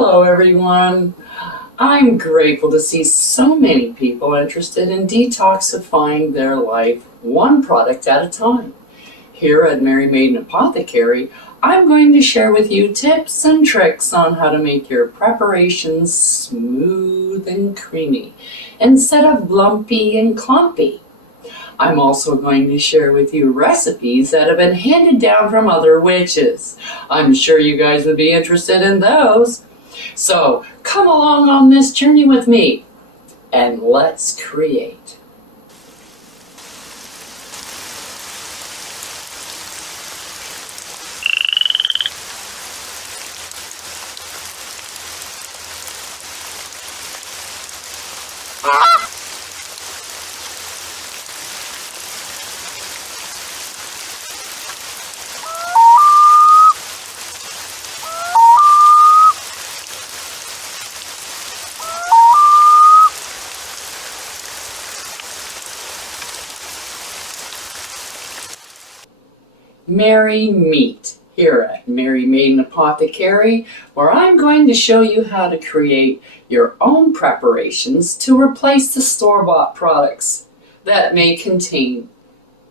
Hello everyone. I'm grateful to see so many people interested in detoxifying their life one product at a time. Here at Mary Maiden Apothecary, I'm going to share with you tips and tricks on how to make your preparations smooth and creamy instead of lumpy and clumpy. I'm also going to share with you recipes that have been handed down from other witches. I'm sure you guys would be interested in those. So come along on this journey with me and let's create. Merry Meet here at Mary Maiden Apothecary, where I'm going to show you how to create your own preparations to replace the store-bought products that may contain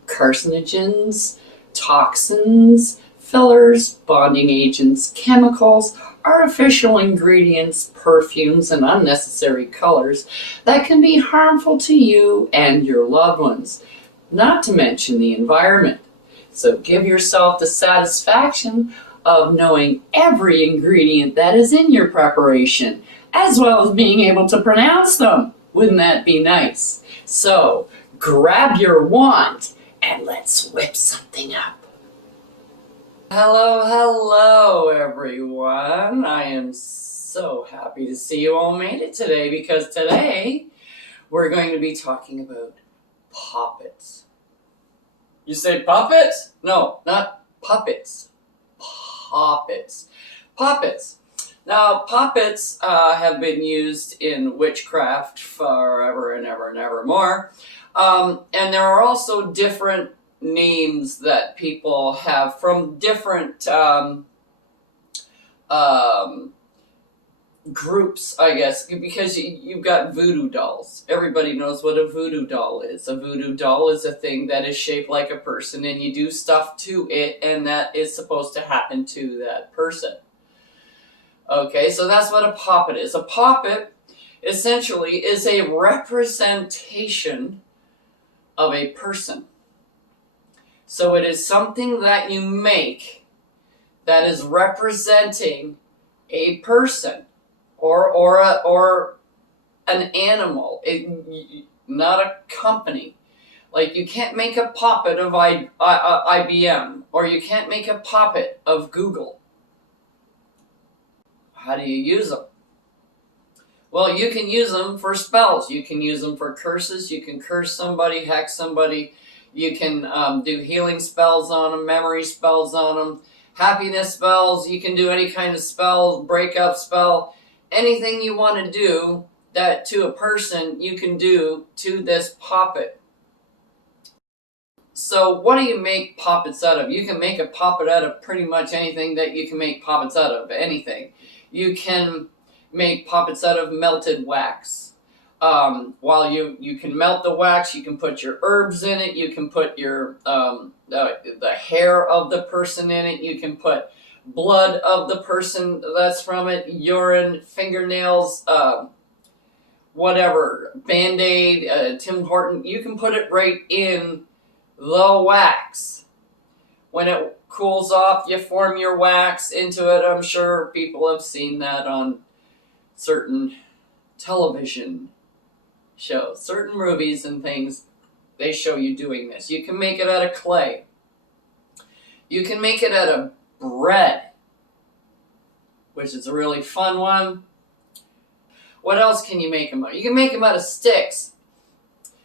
carcinogens, toxins, fillers, bonding agents, chemicals, artificial ingredients, perfumes, and unnecessary colors that can be harmful to you and your loved ones, not to mention the environment. So give yourself the satisfaction of knowing every ingredient that is in your preparation, as well as being able to pronounce them. Wouldn't that be nice? So grab your wand and let's whip something up. Hello everyone. I am so happy to see you all made it today, because today we're going to be talking about poppets. You say puppets? No, not puppets. Poppets. Poppets. Now, poppets have been used in witchcraft forever and ever and ever more. And there are also different names that people have from different groups, I guess, because you've got voodoo dolls. Everybody knows what a voodoo doll is. A voodoo doll is a thing that is shaped like a person, and you do stuff to it, and that is supposed to happen to that person. Okay, so that's what a poppet is. A poppet essentially is a representation of a person. So it is something that you make that is representing a person. Or an animal, not a company. Like, you can't make a poppet of IBM, or you can't make a poppet of Google. How do you use them? Well, you can use them for spells. You can use them for curses. You can curse somebody, hex somebody. You can do healing spells on them, memory spells on them, happiness spells. You can do any kind of spell, breakup spell. Anything you want to do that to a person, you can do to this poppet. So what do you make poppets out of? You can make a poppet out of pretty much anything that you can make poppets out of, anything. You can make poppets out of melted wax. While you can melt the wax, you can put your herbs in it, you can put your the hair of the person in it, you can put blood of the person that's from it, urine, fingernails, whatever, Band-Aid, Tim Horton. You can put it right in the wax. When it cools off, you form your wax into it. I'm sure people have seen that on certain television shows, certain movies and things. They show you doing this. You can make it out of clay. You can make it out of bread, which is a really fun one. What else can you make them out of? You can make them out of sticks.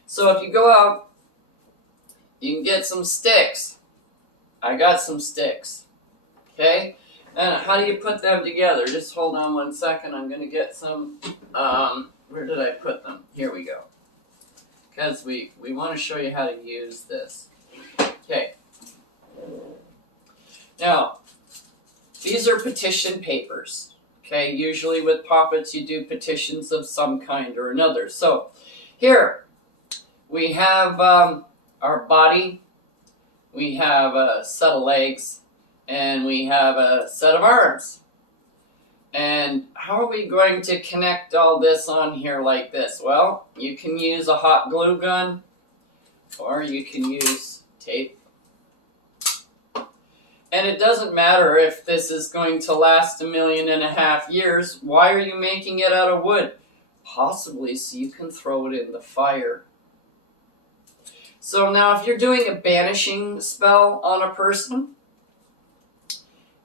So if you go out, you can get some sticks. I got some sticks. Okay? And how do you put them together? Just hold on one second. I'm going to get some. Where did I put them? Here we go. Because we want to show you how to use this. Okay. Now, these are petition papers. Okay, usually with Poppets you do petitions of some kind or another. So here we have our body, we have a set of legs, and we have a set of arms. And how are we going to connect all this on here like this? Well, you can use a hot glue gun, or you can use tape. And it doesn't matter if this is going to last 1.5 million years. Why are you making it out of wood? Possibly so you can throw it in the fire. So now if you're doing a banishing spell on a person,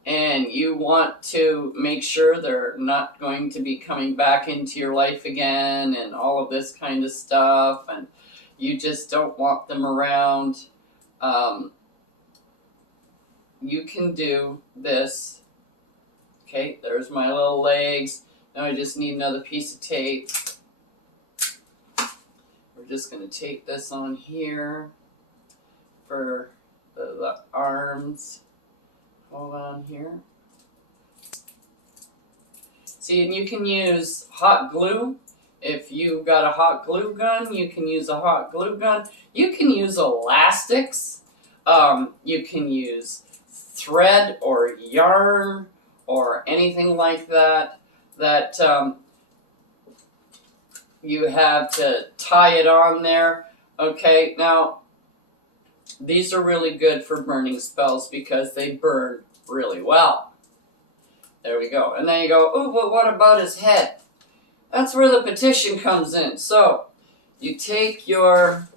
and you want to make sure they're not going to be coming back into your life again and all of this kind of stuff, and you just don't want them around, you can do this. Okay, there's my little legs. Now I just need another piece of tape. We're just going to tape this on here for the arms. Hold on here. See, and you can use hot glue. If you've got a hot glue gun, you can use a hot glue gun. You can use elastics. You can use thread or yarn or anything like that you have to tie it on there. Okay, now these are really good for burning spells because they burn really well. There we go. And then you go, oh, but what about his head? That's where the petition comes in. So you take your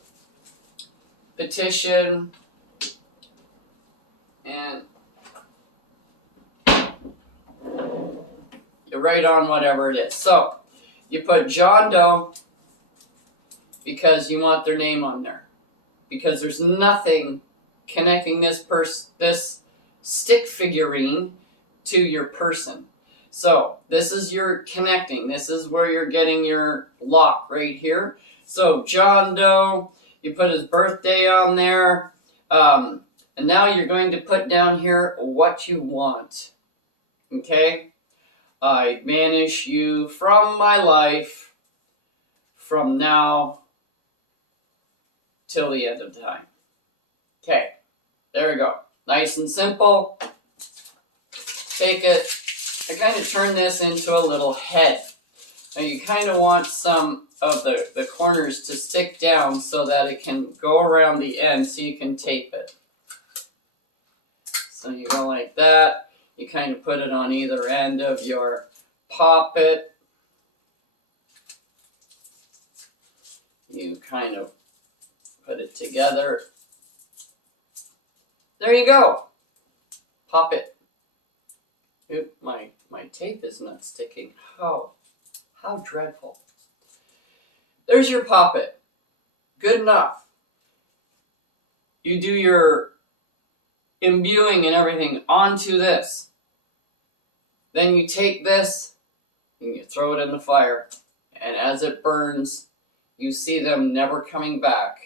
petition and you write on whatever it is. So you put John Doe because you want their name on there. Because there's nothing connecting this stick figurine to your person. So this is your connecting. This is where you're getting your lock right here. So John Doe, you put his birthday on there. And now you're going to put down here what you want. Okay? I banish you from my life from now till the end of time. Okay, there we go. Nice and simple. Take it. I kind of turn this into a little head. Now you kind of want some of the corners to stick down so that it can go around the end so you can tape it. So you go like that. You kind of put it on either end of your poppet. You kind of put it together. There you go. Poppet. Oop, my tape is not sticking. How dreadful. There's your poppet. Good enough. You do your imbuing and everything onto this. Then you take this and you throw it in the fire. And as it burns, you see them never coming back,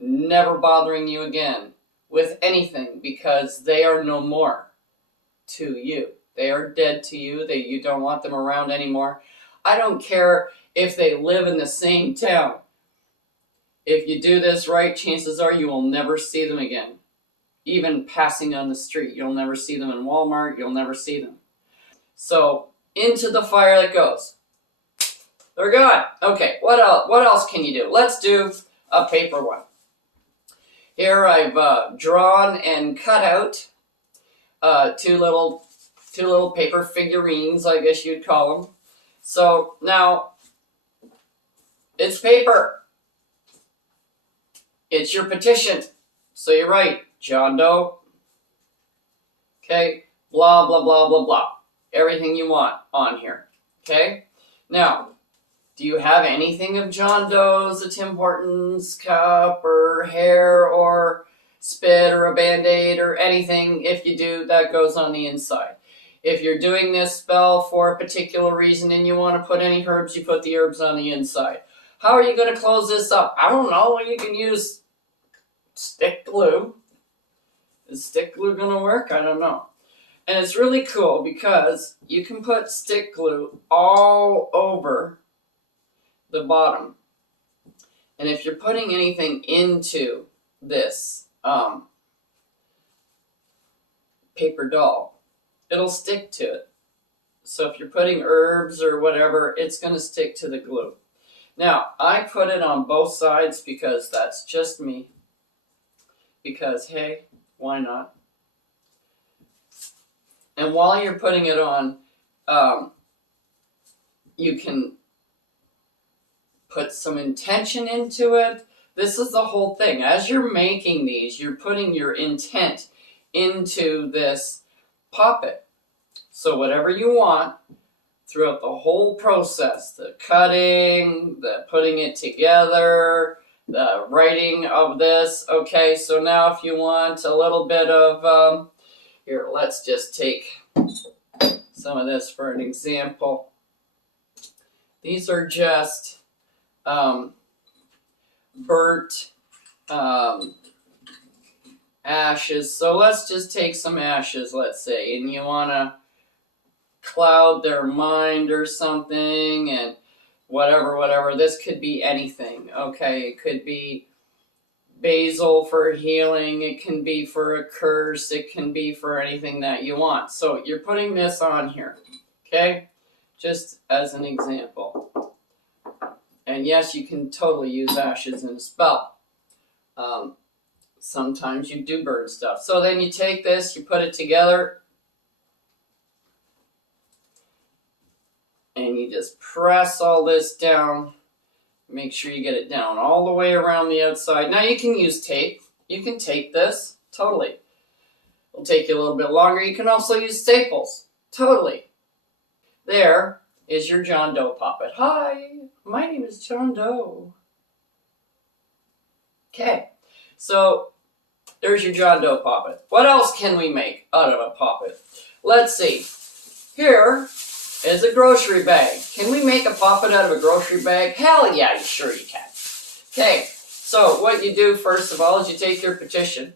never bothering you again with anything because they are no more to you. They are dead to you. You don't want them around anymore. I don't care if they live in the same town. If you do this right, chances are you will never see them again. Even passing on the street, you'll never see them in Walmart. You'll never see them. So into the fire it goes. They're gone. Okay, what else can you do? Let's do a paper one. Here I've drawn and cut out two little paper figurines, I guess you'd call them. So now it's paper. It's your petition. So you write John Doe. Okay, blah blah blah blah blah. Everything you want on here. Okay. Now, do you have anything of John Doe's, a Tim Hortons cup or hair or spit or a Band-Aid or anything? If you do, that goes on the inside. If you're doing this spell for a particular reason and you want to put any herbs, you put the herbs on the inside. How are you going to close this up? I don't know. You can use stick glue. Is stick glue going to work? I don't know. And it's really cool because you can put stick glue all over the bottom. And if you're putting anything into this paper doll, it'll stick to it. So if you're putting herbs or whatever, it's going to stick to the glue. Now, I put it on both sides because that's just me. Because, hey, why not? And while you're putting it on, you can put some intention into it. This is the whole thing. As you're making these, you're putting your intent into this poppet. So whatever you want throughout the whole process, the cutting, the putting it together, the writing of this. Okay, so now if you want a little bit of, here, let's just take some of this for an example. These are just burnt ashes. So let's just take some ashes, let's say, and you want to cloud their mind or something, and whatever. This could be anything, okay? It could be basil for healing. It can be for a curse. It can be for anything that you want. So you're putting this on here, okay? Just as an example. And yes, you can totally use ashes in a spell. Sometimes you do burn stuff. So then you take this, you put it together, and you just press all this down. Make sure you get it down all the way around the outside. Now you can use tape. You can tape this, totally. It'll take you a little bit longer. You can also use staples, totally. There is your John Doe Poppet. Hi, my name is John Doe. Okay, so there's your John Doe Poppet. What else can we make out of a poppet? Let's see. Here is a grocery bag. Can we make a poppet out of a grocery bag? Hell yeah, sure you can. Okay, so what you do first of all is you take your petition.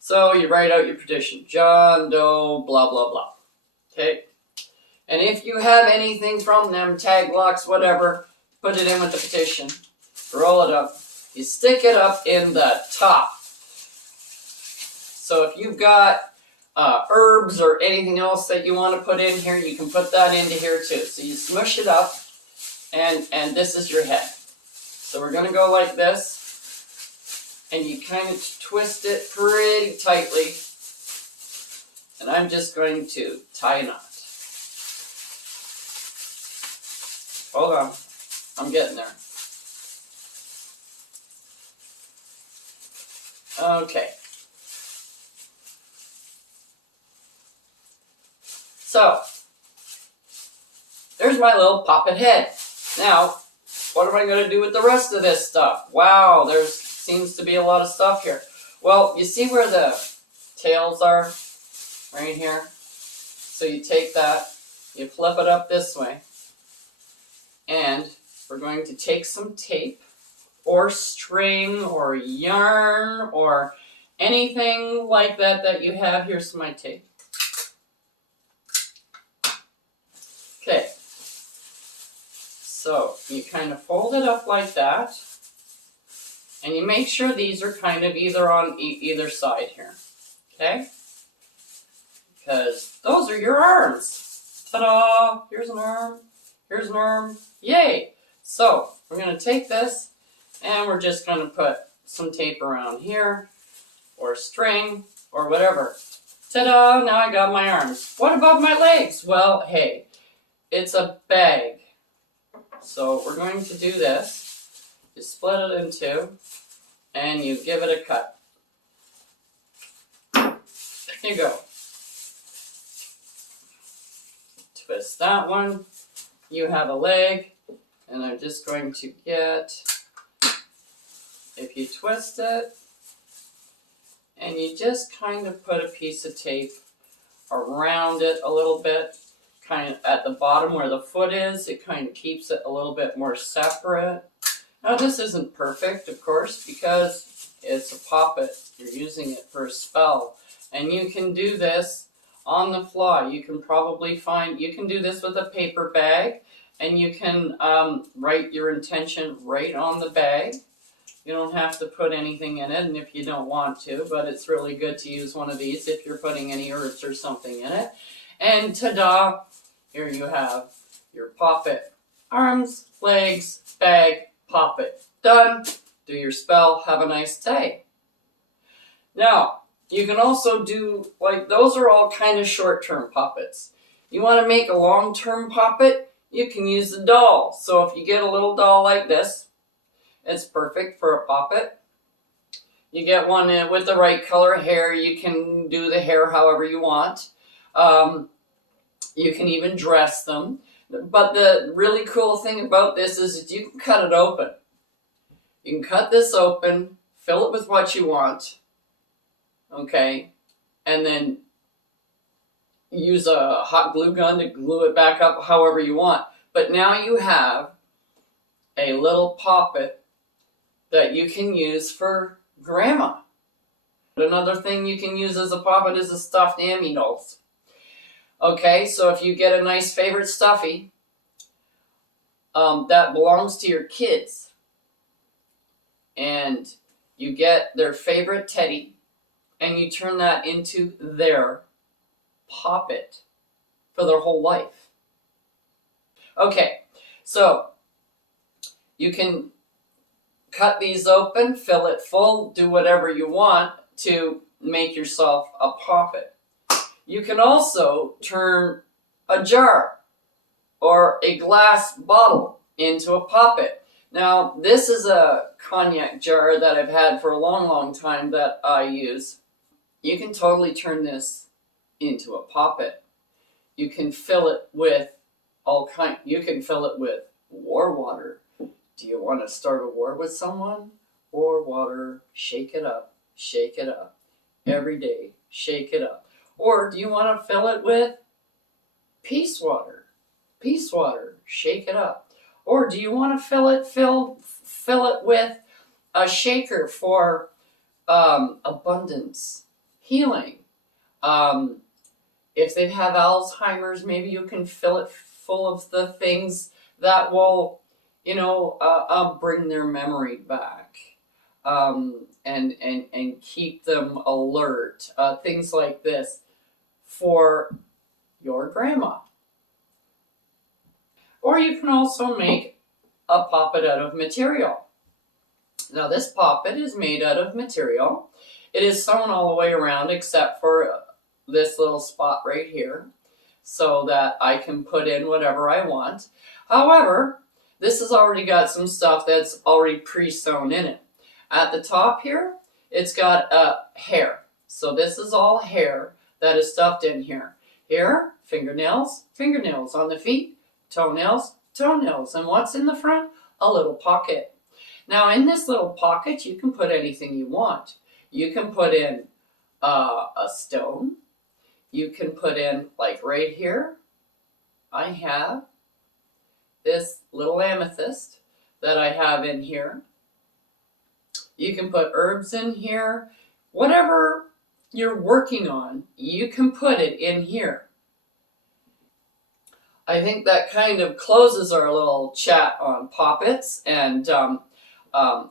So you write out your petition. John Doe, blah, blah, blah. Okay? And if you have anything from them, tag blocks, whatever, put it in with the petition. Roll it up. You stick it up in the top. So if you've got herbs or anything else that you want to put in here, you can put that into here too. So you smush it up, and this is your head. So we're going to go like this, and you kind of twist it pretty tightly, and I'm just going to tie a knot. Hold on, I'm getting there. Okay. So, there's my little poppet head. Now, what am I going to do with the rest of this stuff? Wow, there seems to be a lot of stuff here. Well, you see where the tails are? Right here. So you take that, you flip it up this way, and we're going to take some tape or string or yarn or anything like that that you have. Here's my tape. Okay, so you kind of fold it up like that, and you make sure these are kind of either on either side here, okay? Because those are your arms. Ta-da! Here's an arm, here's an arm, yay! So we're going to take this, and we're just going to put some tape around here, or string, or whatever. Ta-da! Now I got my arms. What about my legs? Well, hey. It's a bag. So we're going to do this. You split it in two, and you give it a cut. There you go. Twist that one. You have a leg, and I'm just going to get, if you twist it, and you just kind of put a piece of tape around it a little bit, kind of at the bottom where the foot is, it kind of keeps it a little bit more separate. Now this isn't perfect, of course, because it's a poppet. You're using it for a spell. And you can do this on the fly. You can probably find, you can do this with a paper bag, and you can write your intention right on the bag. You don't have to put anything in it, and if you don't want to, but it's really good to use one of these if you're putting any herbs or something in it. And ta-da, here you have your poppet. Arms, legs, bag, poppet. Done. Do your spell. Have a nice day. Now, you can also do, like, those are all kind of short-term poppets. You want to make a long-term poppet, you can use a doll. So if you get a little doll like this, it's perfect for a poppet. You get one with the right color hair. You can do the hair however you want. You can even dress them. But the really cool thing about this is that you can cut it open. You can cut this open, fill it with what you want, okay, and then use a hot glue gun to glue it back up however you want. But now you have a little poppet that you can use for grandma. Another thing you can use as a poppet is a stuffed Ammy dolls. Okay, so if you get a nice favorite stuffy that belongs to your kids, and you get their favorite teddy, and you turn that into their poppet for their whole life. Okay, so you can cut these open, fill it full, do whatever you want to make yourself a poppet. You can also turn a jar or a glass bottle into a poppet. Now, this is a cognac jar that I've had for a long, long time that I use. You can totally turn this into a poppet. You can fill it with you can fill it with war water. Do you want to start a war with someone? War water, shake it up, every day, shake it up. Or do you want to fill it with peace water, shake it up. Or do you want to fill it with a shaker for abundance, healing. If they have Alzheimer's, maybe you can fill it full of the things that will, bring their memory back, and keep them alert. Things like this for your grandma. Or you can also make a poppet out of material. Now this poppet is made out of material. It is sewn all the way around except for this little spot right here, so that I can put in whatever I want. However, this has already got some stuff that's already pre-sewn in it. At the top here, it's got hair. So this is all hair that is stuffed in here. Here, fingernails on the feet, toenails. And what's in the front? A little pocket. Now in this little pocket, you can put anything you want. You can put in a stone. You can put in, like right here, I have this little amethyst that I have in here. You can put herbs in here. Whatever you're working on, you can put it in here. I think that kind of closes our little chat on poppets and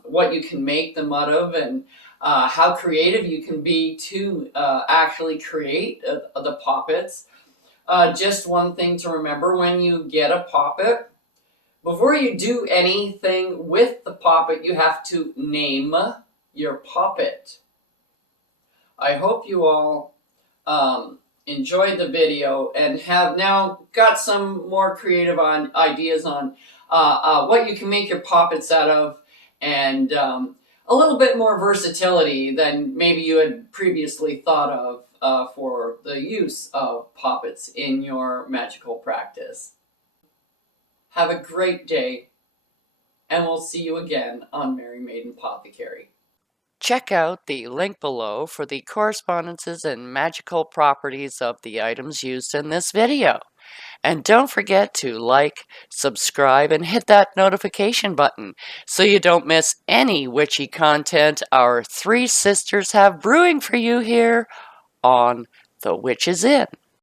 what you can make them out of, and how creative you can be to actually create the poppets. Just one thing to remember when you get a poppet, before you do anything with the poppet, you have to name your poppet. I hope you all enjoyed the video and have now got some more creative ideas on what you can make your poppets out of, and a little bit more versatility than maybe you had previously thought of for the use of poppets in your magical practice. Have a great day, and we'll see you again on Merry Maiden Apothecary. Check out the link below for the correspondences and magical properties of the items used in this video. And don't forget to like, subscribe, and hit that notification button so you don't miss any witchy content our three sisters have brewing for you here on The Witch's Inn.